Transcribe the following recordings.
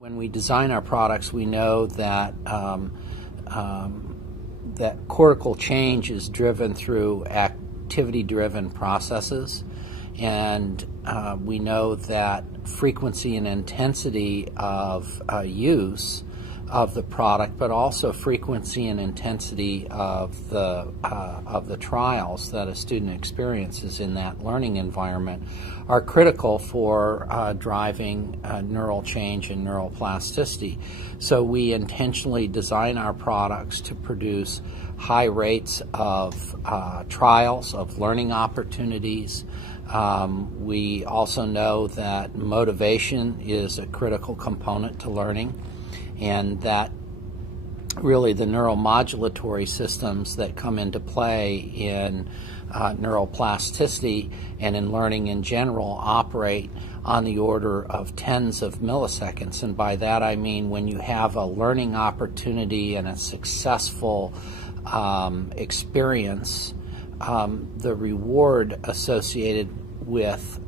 When we design our products, we know that that cortical change is driven through activity-driven processes, and we know that frequency and intensity of use of the product, but also frequency and intensity of the trials that a student experiences in that learning environment are critical for driving neural change and neuroplasticity. So we intentionally design our products to produce high rates of trials, of learning opportunities. We also know that motivation is a critical component to learning, and that really the neuromodulatory systems that come into play in neuroplasticity and in learning in general operate on the order of tens of milliseconds. And by that I mean when you have a learning opportunity and a successful experience, the reward associated with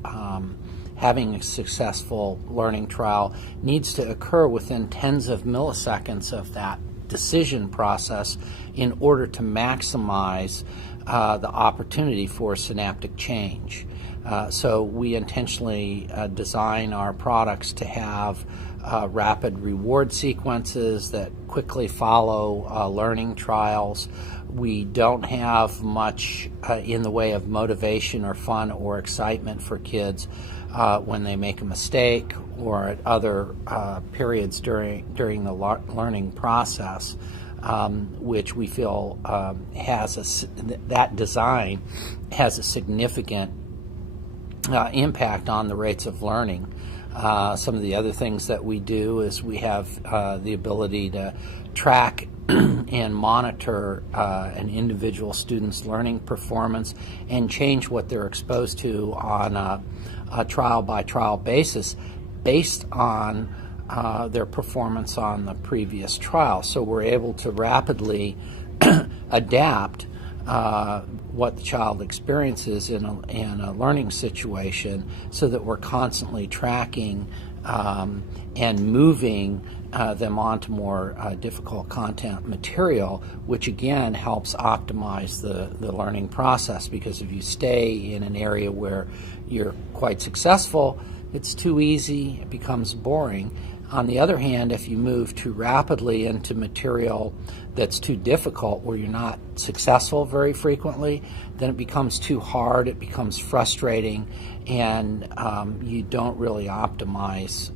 having a successful learning trial needs to occur within tens of milliseconds of that decision process in order to maximize the opportunity for synaptic change. So we intentionally design our products to have rapid reward sequences that quickly follow learning trials. We don't have much in the way of motivation or fun or excitement for kids when they make a mistake or at other periods during the learning process, which we feel that design has a significant impact on the rates of learning. Some of the other things that we do is we have the ability to track and monitor an individual student's learning performance and change what they're exposed to on a trial-by-trial basis based on their performance on the previous trial. So we're able to rapidly adapt what the child experiences in a learning situation so that we're constantly tracking and moving them onto more difficult content material, which again helps optimize the learning process, because if you stay in an area where you're quite successful, it's too easy, it becomes boring. On the other hand, if you move too rapidly into material that's too difficult, where you're not successful very frequently, then it becomes too hard, it becomes frustrating, and you don't really optimize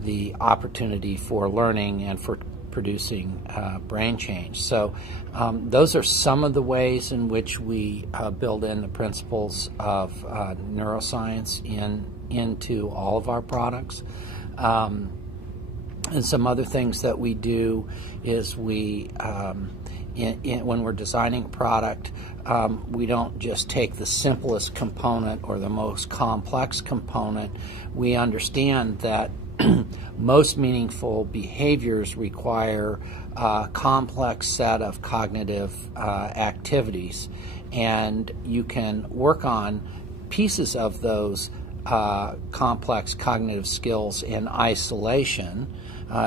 the opportunity for learning and for producing brain change. So those are some of the ways in which we build in the principles of neuroscience into all of our products. And some other things that we do is we, when we're designing a product, we don't just take the simplest component or the most complex component. We understand that most meaningful behaviors require a complex set of cognitive activities, and you can work on pieces of those complex cognitive skills in isolation,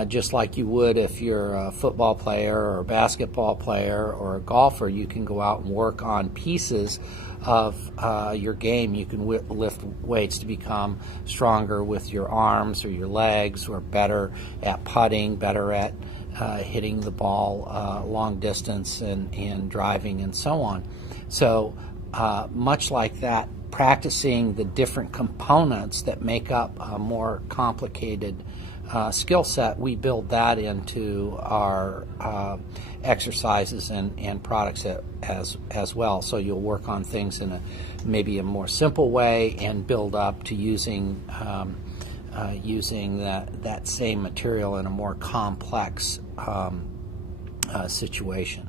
just like you would if you're a football player or a basketball player or a golfer. You can go out and work on pieces of your game. You can lift weights to become stronger with your arms or your legs, or better at putting, better at hitting the ball long distance and driving and so on. So much like that, practicing the different components that make up a more complicated skill set, we build that into our exercises and products as well. So you'll work on things in maybe a more simple way and build up to using that same material in a more complex situation.